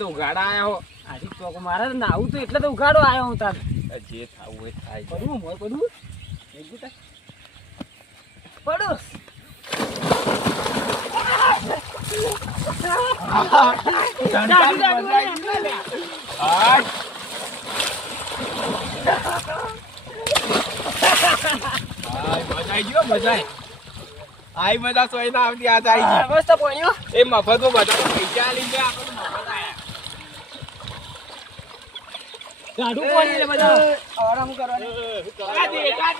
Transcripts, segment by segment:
તો ઉગાડા આયા હો આજે ચોક મારે નાવું તો એટલે તો ઉઘાડો આવ્યો હું તાર જે થાવું હોય થાય પડું મોય પડું એક ગુટા પડું આઈ બધા સોય ના આવતી આ જાય મસ્ત પોણ્યો એ મફતમાં બધા પૈસા લઈને આપણે મફત આયા ગાડું પોણી લે બધા આરામ કરવાનું આ દેખાત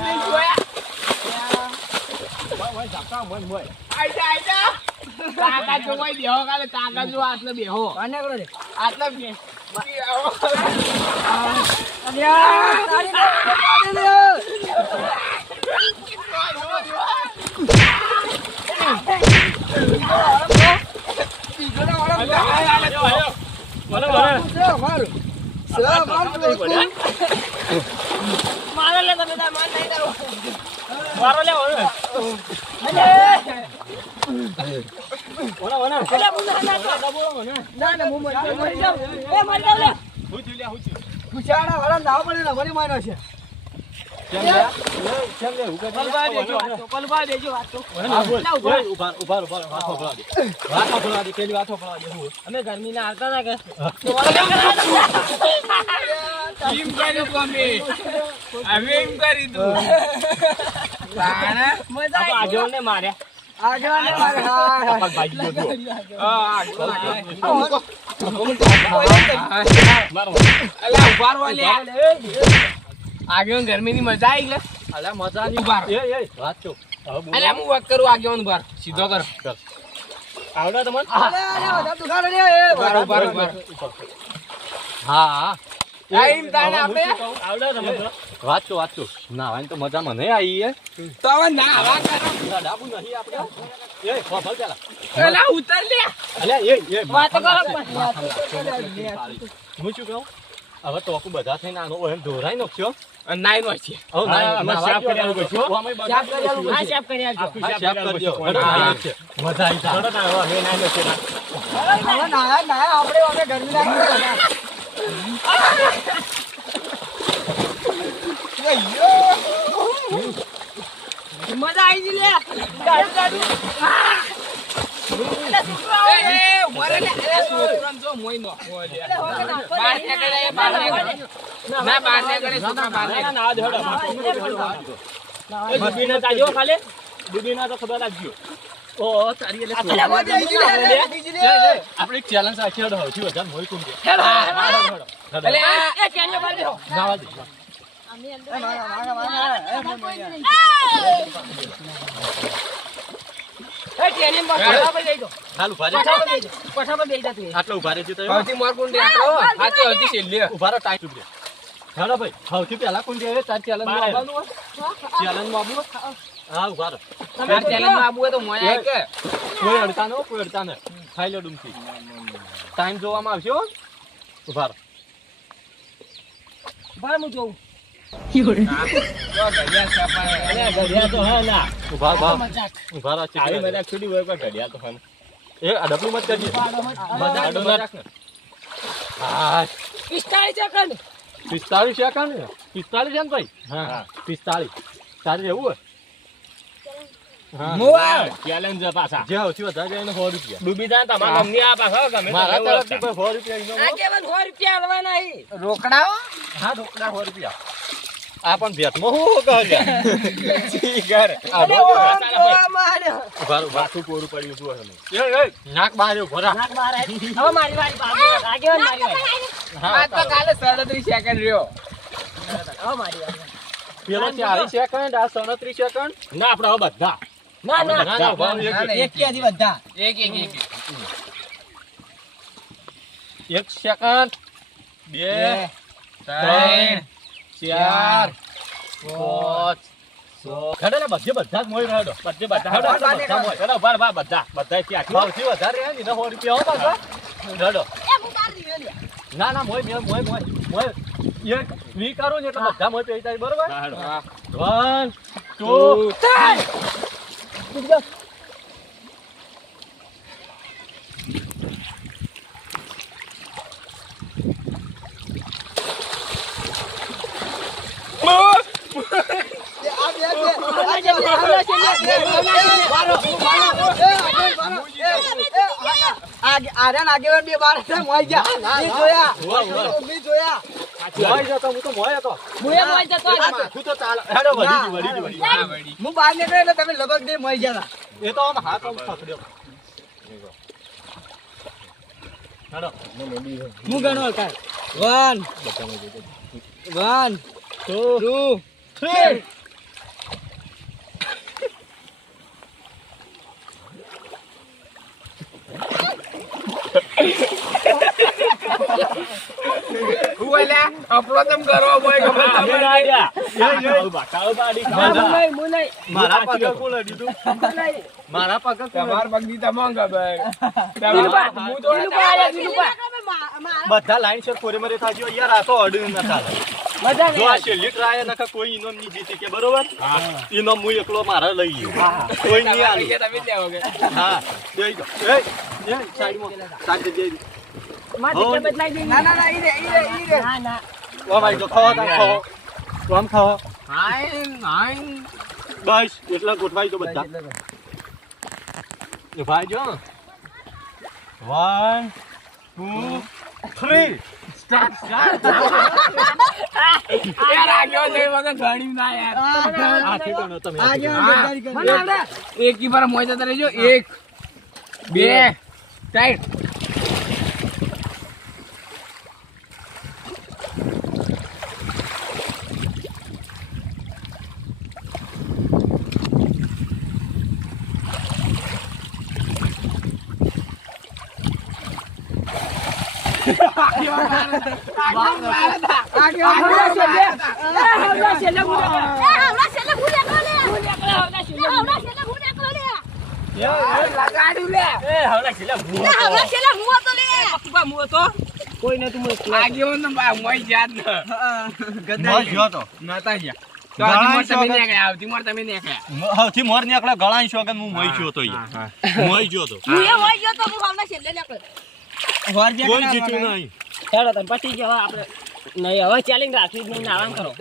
નહીં જોયા ભાઈ ઝાપા મન મોય આઈ જા કાકા જો કોઈ બેહો કાલે કાકા જો આટલે બેહો કાને કરો દે આટલે બે અલ્યા તારી લે મારો લે તમે માર નહીં દો મારો લે ઓલા ઓલા અલે મુના ના ના મું મરી જાવ એ મરી જાવ લે હું છું ગુચાડા વાળા નાવ પડે ને મરી માર્યો છે પલવા દેજો વાત તો અમે ગરમી ના આવતા ના કે એમ કર્યું તમે હવે એમ કરી તું મજા આગળ ને માર્યા આગળ ગરમી ની મજા આવી ગઈ અલા મજા ની ઉભા વાત તો અલે હું વાત કરું આગળ ઉભા સીધો કર આવડા તમને હા ટાઈમ તાને આપણે આવડા તમને વાંચો ના તો મજા મને આવી હે તો હવે ના હવા કરો ડાબુ નહીં આપણે એ ખબર ચાલા એલા ઉતર લે અલ્યા એ વાત કરો હું શું કહું હવે તો બધા થઈને આનો એમ દોરાઈ નાખ્યો નાઈ નો છે સાફ કરી આવું છો સાફ કરી આલું હા સાફ કરી આલજો સાફ કરી દો મજા આવી ના આપણે અમે ગરમી લાગી મજા આવી ગઈ લે ગાડું મરે લે છોકરાને જો મોય નો બહાર નીકળે ના બહાર નીકળે છોકરા બહાર નીકળે ના દેડો ડૂબીને તાજો ખાલે ડૂબીના તો ખબર લાગ્યો ઓ તારી એટલે આપણે એક ચેલેન્જ રાખી હડો હવથી વધારે મોય કોમ દે અલે એ કેન્યો બાર બેહો નાવા દે અમે અંદર એ કેન્યો બાર પઠા પર જઈ દો હાલ ઉભા રે પઠા પર બેહી જા તું આટલો ઉભા રે છે તો હવથી મોર કોણ દેખો હાચે હવથી છેલ્લે ઉભા રો ટાઈમ ઉભરે હેડો ભાઈ હવથી પહેલા કોણ દે તાર ચેલેન્જ માં આવવાનું ચેલેન્જ માં આવવું હા ઉભા રો તાર ચેલેન્જ માં આબુ હોય તો મોય આય કે કોઈ અડતા ન ખાઈ લો ડુમથી ટાઈમ જોવામાં આવશે હો ઉભા રો બાર હું જોઉં જો ઘડિયાળ છાપાય અરે ઘડિયા તો હા ના ઉભા ઉભા મજાક ઉભા રો આવી મજાક છોડી હોય પણ ઘડિયાળ તો હમ એ અડપલું મત કરજે મજા અડો ના હા 45 સેકન્ડ 45 સેકન્ડ 45 એમ ભાઈ હા 45 તારે એવું હોય મોવા ચેલેન્જ પાછા જે સૌથી વધારે જાય એને 100 રૂપિયા ડૂબી જાય તમારા મમ્મી આ પાછા ગમે મારા તરફથી કોઈ 100 રૂપિયા ઈનો આ કેવલ 100 રૂપિયા આલવાના હી રોકડાઓ હા રોકડા 100 રૂપિયા આ પણ ભેટમાં હું કહે જીગર વાતું કોરું પડ્યું તું હમે એ નાક બહાર ભરા નાક માર હવે મારી વારી પાછો આગેવાન મારી વારી આ તો કાલે 37 સેકન્ડ રહ્યો હવે મારી વારી પેલો 40 સેકન્ડ આ 37 સેકન્ડ ના આપણે હવે બધા ના ના ના એક ક્યાંથી બધા એક સેકન્ડ 2 3 4 5 ઘડે બધે બધા જ મોય રહ્યો બધે બધા ઘડો બાર બધા ત્યાં સૌથી વધારે રહ્યા ને 100 રૂપિયા હો પાછા ઘડો ના મોય એક વી કરો ને એટલે બધા મોય પૈસા બરોબર 1 2 3 આર્યન આગેવાન બે બાર છે મોઈ ગયા મી જોયા મોય જતો હું તો મોય હતો મુએ મોઈ જતો માથું તો ચાલ હેડો વળી હું બહાર નીકળ્યો એટલે તમે લગભગ બે મોઈ ગયા એ તો આમ હાથ આમ પકડ્યો હેડો હું ગણો કાય 1 2 3 ઓલા આપણો તમ કરો બોય ગમે મારા પગ કોલ દીધું મારા પગ તમાર બગડી તમંગ ભાઈ હું તો બધા લાઈન શોટ કોરે મરે થાજો યાર આ તો અડું ન ચાલે જો આ છેલ્લી ટ્રાય નકા કોઈ ઇનામ ની જીતી કે બરોબર ઇનામ હું એકલો મારા લઈ ગયો કોઈ નહીં આલી તમે લેવોગે હા દેઈ ગયો એ સાઈડ દે ના ઈ રે ઓ ભાઈ જો ખાવા તા ખાઓ આમ ખાઓ હાઈ બસ એટલા ગોઠવાઈ દો બધા એ ભાઈ જો 1 2 3 સ્ટાર્ટ યાર આગળ જઈ વગર ઘણી ના યાર આથી તો તમે એક કી પર મોય જતા રહેજો 1 2 3 કોઈ નતું મોઈ મોય ગયો તો સૌથી મોર ને એકલા ગળાઈ છો કે હું મોય ગયો તો મોય ગયો તો કોઈ જીત્યું નહીં હેડો તમે પટી ગયો આપણે નહીં હવે ચેલેન્જ રાખી નહીં આરામ કરો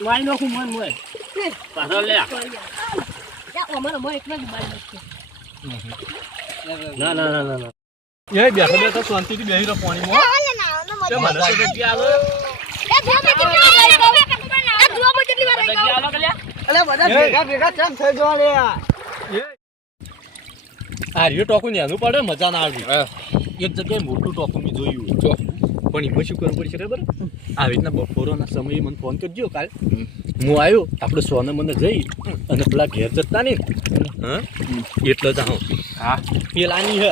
મારી નોખું મોય પાછળ લે ના એ બેઠો શાંતિથી બેહી રહ્યો પાણીમાં કે મને તો જગ્યા આવે અલે બધા ભેગા ચમ થઈ જવા લે આ રહ્યો ટોકું નેનું પડે મજા ના આવી એક જગ્યાએ મોટું ટોકું મેં જોયું પણ એમાં શું કરવું પડશે ખબર આવી રીતના બપોરના સમયે મને ફોન કરજો કાલ હું આવ્યો આપણે સોને મને જઈ અને પેલા ઘેર જતા ને હા એટલે જ આવું હા પેલાની હે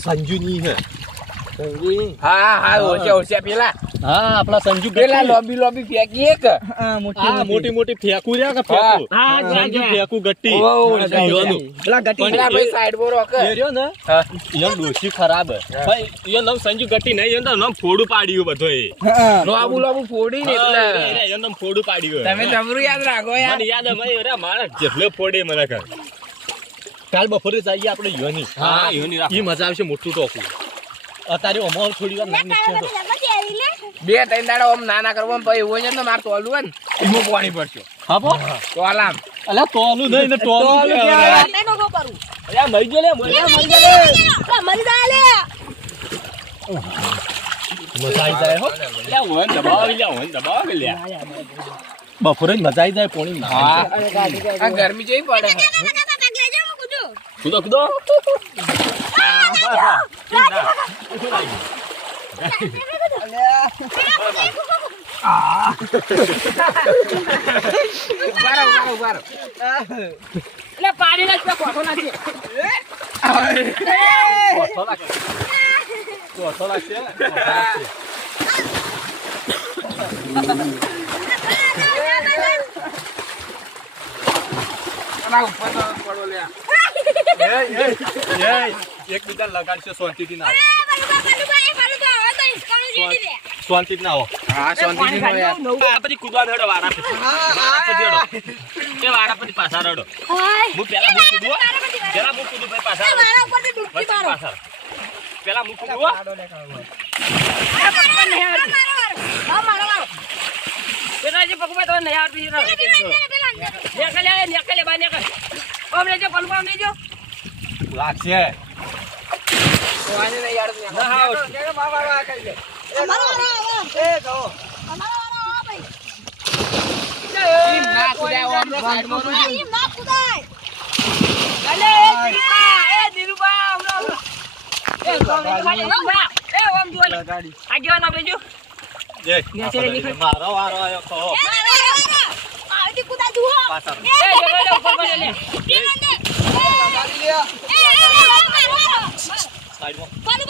સંજુની હે હા ઓછે પેલા હા આપણા સંજુ પેલા લોબી ફેંકી એક મોટી ફેંકુ રહ્યા કે ફેંકુ સંજુ ફેંકુ ગટ્ટી પેલા ગટ્ટી પેલા ભાઈ સાઈડ પર રોક એ રહ્યો ને હા યમ ડોસી ખરાબ ભાઈ યમ નામ સંજુ ગટ્ટી નહીં યમ નામ ફોડું પાડ્યું બધો એ લોબુ ફોડી ને એટલે યમ નામ ફોડું પાડ્યું તમે જબરું યાદ રાખો યાર મને યાદ અમે અરે મારા જેટલે ફોડે મને કર કાલ બપોરે જઈએ આપણે યોની હા યોની રાખ ઈ મજા આવશે મોટું ટોકું અત્યારે અમાર થોડી વાર નામ નીચે તો 2-3 દાડા ઓમ નાના કરવા પછી હોય છે ને માર તોલું હોય ને ઈમો પાણી પડશે હા બો તોલામ અલા તોલું નહીં ને તોલું અલ્યા મરી ગયો લે મરી જાય મજા આવી જાય હો લ્યા વન દબાવ લે બપોરે જ મજા આવી જાય પોણી હા આ ગરમી જેવી પડે કૂદો ઉભારો એટલે પાણી ના કોઠો નાખી કોઠો લાગશે એક બીજા લગાડશે શાંતિથી ના શાંતિથી ના આવો હા શાંતિથી હોય યાર પછી કૂદવા દડો વારા પછી એ વારા પછી પાછા રડો હું પેલા કૂદું ભાઈ પાછા પેલા હું કૂદું પેલાજી પકવા તો નહીં આવતી નેકલે બા નેકલે ઓમ લેજો પલવા લેજો લાગશે વાને નહીં યાર હા ને માવા કરી દે એ જો ટીમ ના કુદાય ઓમનો સાઈડ માં અલે દીરુબા હમણો એ ઓમ જોઈ આગેવાન આપણે જો જય મારો વારો આયો કહો પાછા એ જગલે ઉપર પડે લે ગાડી લે સાઈડમાં લે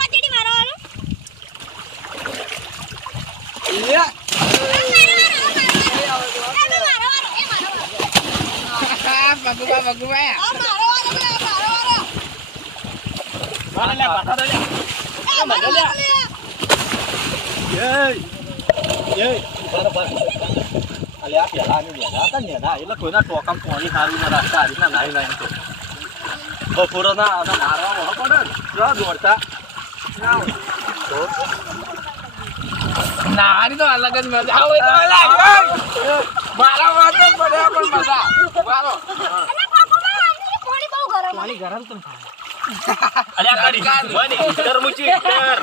ભગવા મારે લે પાછા દે જય બરાબર અલે આ પેલા ને હતા ને ના એટલે કોઈના ટોકમ પાણી સારું ના રાખતા આ રીતના નાઈ નાઈ તો બપોરો ના મારવા વહ પડે જો દોડતા નારી તો અલગ જ મજા આવે તો અલગ મારા વાત પડે પણ મજા મારો પાણી ગરમ તો અલે આ ગાડી જોઈ ને ઇધર મુચી ઇધર